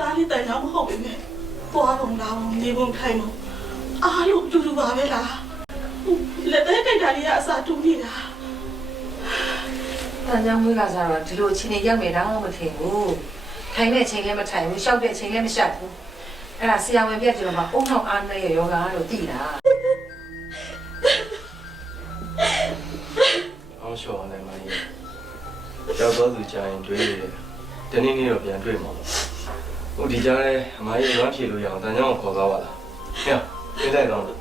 သားလေးတန်ကြောင်မဟုတ်ဘူးနဲ့သွားပုံလာပုံနေပုံထိုင်ပုံအားလုံးအတူတူပါပဲလားလက်သေးကြိုက်တာလေးကအစာတူနေတာတန်ကြောင်မွေးကစားတော့ဒီလိုအချိန်ကြီးရောက်နေတော့မထင်ဘူးထိုင်တဲ့အချိန်လည်းမထိုင်ဘူးရှောက်တဲ့အချိန်လည်းမရှောက်ဘူးအဲ့ဒါဆရာဝန်ပြတ်ကြတော့မှအုံထောင်အားနဲ့ယောဂါလို့တည်တာအောင်လျှော်နိုင်မကြီးကြောက်တော့သူကြရင်တွေးရတယ်တနေ့နေ့တော့ပြန်တွေ့မှာပေါ့ ဟိုဒီကြားထဲအမကြီးလွမ်းဖြေလို့ရအောင်တန်ကြောင်ကိုခေါ်ကားပါလားဟဲ့ပြလိုက်တော့ဟင်း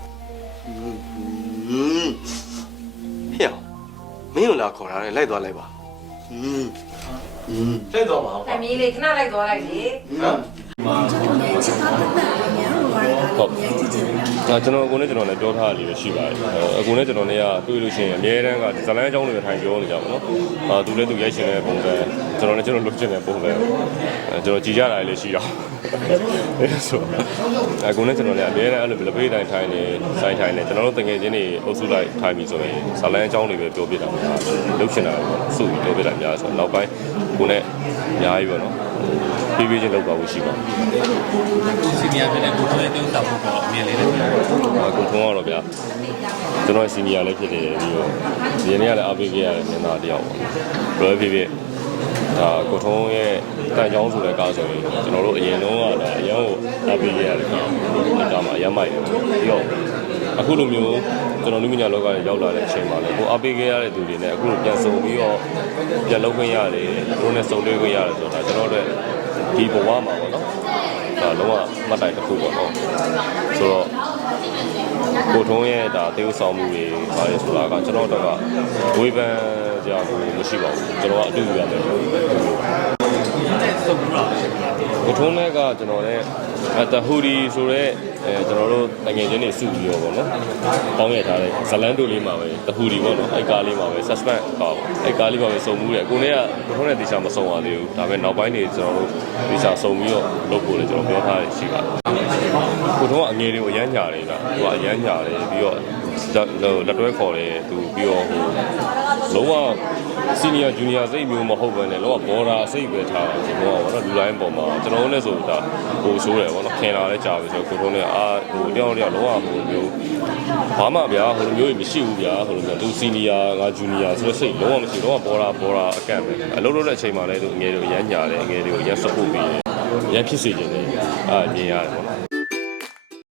ဟဲ့မင်းတို့လာခေါ်တာလေလိုက်သွားလိုက်ပါဟင်းဟင်းလိုက်တော့မှာအပေါ့မီးလေးခဏလိုက်သွားလိုက်လေနော် ဒါကျွန်တော်အကိုနဲ့ကျွန်တော်လည်းပြောထားရလေးပဲရှိပါတယ်အကိုနဲ့ကျွန်တော်နဲ့ကတွေ့လို့ရှိရင်အများတန်းကဇလန်းအကြောင်းတွေပဲထိုင်ပြောနေကြပါတော့အာသူလည်းသူရိုက်ရှင်တဲ့ပုံစံကျွန်တော်လည်းကျွန်တော်လုပ်ချင်တဲ့ပုံစံအဲကျွန်တော်ကြည်ကြတာလည်းရှိတော့အဲဆိုအကိုနဲ့ကျွန်တော်လည်းအများတန်းအဲ့လိုပဲလက်ဖေးတိုင်းထိုင်နေဆိုင်ထိုင်နေကျွန်တော်တို့တငယ်ချင်းတွေအုပ်စုလိုက်ထိုင်ပြီးဆိုရင်ဇလန်းအကြောင်းတွေပဲပြောပြတာများလုပ်ချင်တာပေါ့စုပြီးပြောပြတာများဆိုတော့နောက်ပိုင်းကိုနဲ့အများကြီးပေါ့နော်ပြီးပြီးချင်းလောက်ပါဖို့ရှိပါတယ်စီနီယာဖြစ်တဲ့ကိုယ်တိုင်တုံးတောက်ဖို့ပေါ့အမြင်လေးလည်း အကုန်ထုံးရတော့ဗျာကျွန်တော်စီနီယာလည်းဖြစ်နေပြီးတော့ဒီနေ့ကလည်းအပေးခဲ့ရတဲ့မြန်မာတယောက်ပေါ့ဘယ်ဖြစ်ဖြစ်ဒါကိုထုံးရဲ့တန်ချောင်းဆိုတဲ့ကားဆိုရင်ကျွန်တော်တို့အရင်တုန်းကဒါအရင်ကိုအပေးခဲ့ရတယ်ခင်ဗျာဒါမှအရင်မိုက်တယ်ပြီးတော့အခုလိုမျိုးကျွန်တော်လူမညာလောကရဲ့ရောက်လာတဲ့အချိန်မှာလည်းကိုအပေးခဲ့ရတဲ့သူတွေနဲ့အခုလိုပြန်ဆုံပြီးတော့ပြန်လုပ်ခွင့်ရတယ်သူတို့နဲ့ဆုံတွေ့ခွင့်ရတယ်ဆိုတော့ဒါကျွန်တော်တို့ဒီဘဝမှာပေါ့နော်ဒါလုံးဝမှတ်တိုင်တစ်ခုပေါ့နော်ဆိုတော့ ကိုထုံးရဲ့ဒါသေုပ်ဆောင်မှုတွေပါလေဆိုတာကကျွန်တော်တို့ကဝေဖန်ကြကိုမရှိပါဘူးကျွန်တော်ကအတူတူရမယ်ကိုထုံးနဲ့ကကျွန်တော်နဲ့အတဟူဒီဆိုတော့အဲကျွန်တော်တို့တငယ်ချင်းတွေစုပြီးတော့ဗောနော်ပေါင်းရထားတဲ့ဇလန်တိုလေးမှာပဲတဟူဒီဗောနော်အဲ့ကားလေးမှာပဲ suspend ပါအဲ့ကားလေးမှာပဲစုံမှုတယ်ကိုနဲ့ကကိုထုံးနဲ့တေချာမစုံပါသေးဘူးဒါပေမဲ့နောက်ပိုင်းနေကျွန်တော်တို့တေချာစုံပြီးတော့လုပ်ဖို့လေကျွန်တော်ပြောထားရရှိပါတယ် ကိုတော့အငယ်တွေကိုအရမ်းညာတယ်ကသူကအရမ်းညာတယ်ပြီးတော့လက်တွဲခေါ်တယ်သူပြီးတော့ဟိုလုံးဝစီနီယာဂျူနီယာစိတ်မျိုးမဟုတ်ဘဲနဲ့လုံးဝဘော်ဒါစိတ်ပဲထားတာကျွန်တော်ကဘာလို့လူတိုင်းပေါ်မှာကျွန်တော်လည်းဆိုတာဟိုဆိုးတယ်ဗောနော်ခင်လာလဲကြာပြီဆိုတော့ကိုတော့လည်းအာဟိုတယောက်တယောက်လုံးဝဟိုမျိုးဘာမှဗျာဟိုလိုမျိုးမရှိဘူးဗျာဟိုလိုမျိုးသူစီနီယာငါဂျူနီယာဆိုတော့စိတ်လုံးဝမရှိတော့ဘော်ဒါဘော်ဒါအကန့်ပဲအလုပ်လုပ်တဲ့အချိန်မှာလည်းသူအငယ်တွေကိုရမ်းညာတယ်အငယ်တွေကိုရမ်း support ပေးတယ်ရမ်းဖြစ်စေခြင်းတယ်အာမြင်ရတယ်ဗောနော်